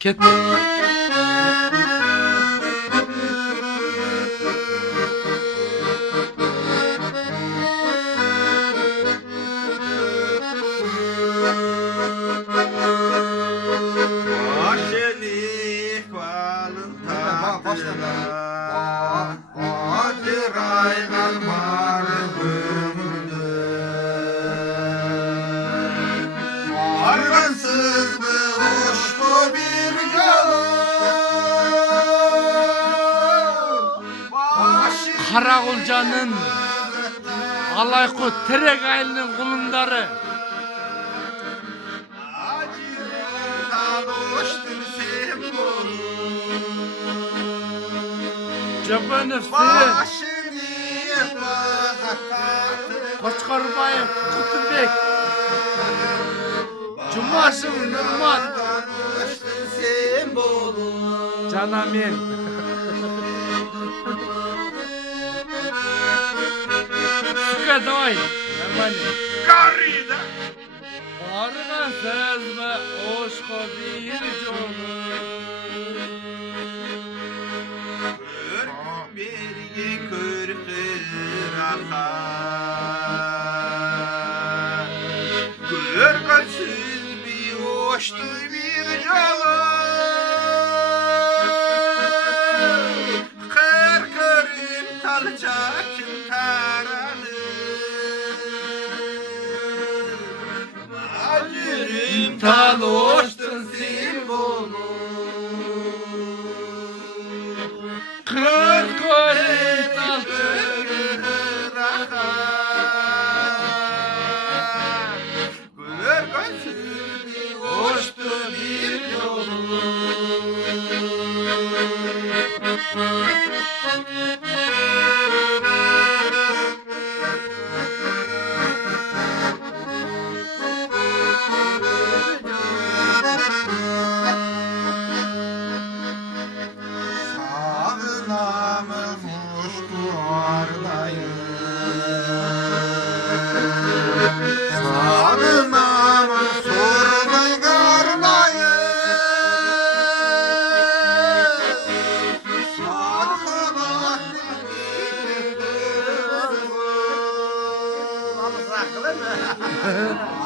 Ketdi. Argansız mı uçtu bir Karagulcanın Alayko Terek aylının kulundары. Жапонов Сейен, Қошқарбаев Құтыбек, Жұмашев Нұрмат, жана мен. Сука, давай, нормально. Gari da. Аргансыз ба ошко бир жолу. Bergen körküraha Görgülsüz bir hoştu bir yolu Kır körüm talçakın taralı Acırım tal hoştun simbolu Kır koy tal Hoştu bir yolu Sağınamız duvarlayın Sağınamız sormayın garlayın Sağınamız Saklı mı?